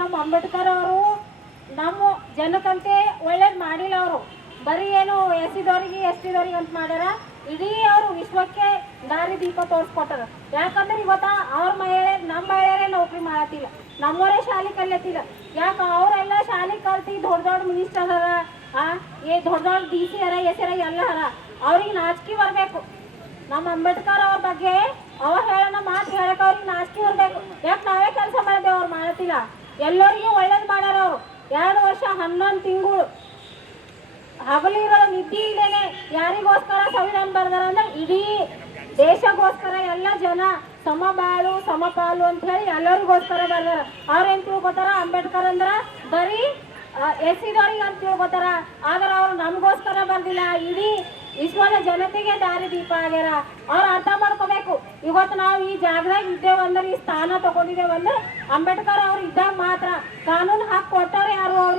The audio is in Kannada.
ನಮ್ಮ ಅಂಬೇಡ್ಕರ್ ಅವರು ನಮ್ಮ ಜನಕ್ಕಂತೆ ಒಳ್ಳೇದು ಮಾಡಿಲ್ಲ. ಅವರು ಬರೀ ಏನು ಎಸ್ಸಿದವ್ರಿಗೆ ಎಸ್ಟಿದವ್ರಿಗೆ ಅಂತ ಮಾಡ್ಯಾರ, ಇಡೀ ಅವರು ವಿಶ್ವಕ್ಕೆ ದಾರಿ ದೀಪ ತೋರಿಸ್ಕೊಟ್ಟಾರ. ಯಾಕಂದ್ರೆ ಇವತ್ತ ಅವ್ರ ಮಹಿಳೆ ನಮ್ಮ ಮಹಿಳೆಯರೇ ನೌಕರಿ ಮಾಡತ್ತಿಲ್ಲ, ನಮ್ಮವರೇ ಶಾಲೆ ಕಲಿಯತ್ತಿಲ್ಲ. ಯಾಕೆ ಅವರೆಲ್ಲ ಶಾಲೆ ಕಲ್ತಿ ದೊಡ್ಡ ದೊಡ್ಡ ಮಿನಿಸ್ಟರ್ ಅರ, ದೊಡ್ಡ ದೊಡ್ಡ DC ಅರ, ಎಸ್ ಅರ, ಎಲ್ಲ ಅರ. ಅವ್ರಿಗೆ ನಾಚಿಕೆ ಬರಬೇಕು. ನಮ್ಮ ಅಂಬೇಡ್ಕರ್ ಅವ್ರ ಬಗ್ಗೆ ಅವ ಹೇಳೋಣ ಮಾತು ಹೇಳಕ್ಕೆ ಅವ್ರಿಗೆ ನಾಚಿಕೆ ಬರಬೇಕು. ಯಾಕೆ ನಾವೇ ಕೆಲಸ ಮಾಡಿದ್ದೇವೆ, ಅವ್ರು ಮಾಡತ್ತಿಲ್ಲ. ಎಲ್ಲರಿಗೂ ಒಳ್ಳೇದು ಮಾಡ್ಯಾರ ಅವರು. 2 ವರ್ಷ 11 ತಿಂಗಳು ಹಗಲಿರೋ ನಿದ್ದೆ ಇಲ್ದೇನೆ ಯಾರಿಗೋಸ್ಕರ ಸಂವಿಧಾನ ಬರ್ದಾರ ಅಂದ್ರೆ ಇಡೀ ದೇಶಗೋಸ್ಕರ, ಎಲ್ಲ ಜನ ಸಮಬಾಳು ಸಮಪಾಲು ಅಂತ ಹೇಳಿ ಎಲ್ಲರಿಗೋಸ್ಕರ ಬರ್ದಾರ. ಅವ್ರೇನ್ ತಿಳ್ಕೊತಾರ, ಅಂಬೇಡ್ಕರ್ ಅಂದ್ರ ಬರೀ ಎಸ್ಸಿದವ್ರಿಗೆ ಅಂತ ತಿಳ್ಕೊತಾರ. ಆದ್ರೆ ಅವ್ರು ನಮಗೋಸ್ಕರ ಬರ್ದಿಲ್ಲ, ಇಡೀ ವಿಶ್ವದ ಜನತೆಗೆ ದಾರಿ ದೀಪ ಆಗ್ಯಾರ. ಅವ್ರು ಅರ್ಥ ಮಾಡ್ಕೋಬೇಕು. ಇವತ್ತು ನಾವು ಈ ಜಾಗದಾಗ ಇದ್ದೇವಂದ್ರೆ, ಈ ಸ್ಥಾನ ತಗೊಂಡಿದ್ದೇವಂದ್ರೆ ಅಂಬೇಡ್ಕರ್ ಅವ್ರು ಇದ್ದಾಗ ಮಾತ್ರ. ಕಾನೂನು ಹಾಕಿ ಕೊಟ್ಟವ್ರು ಯಾರು? ಅವ್ರು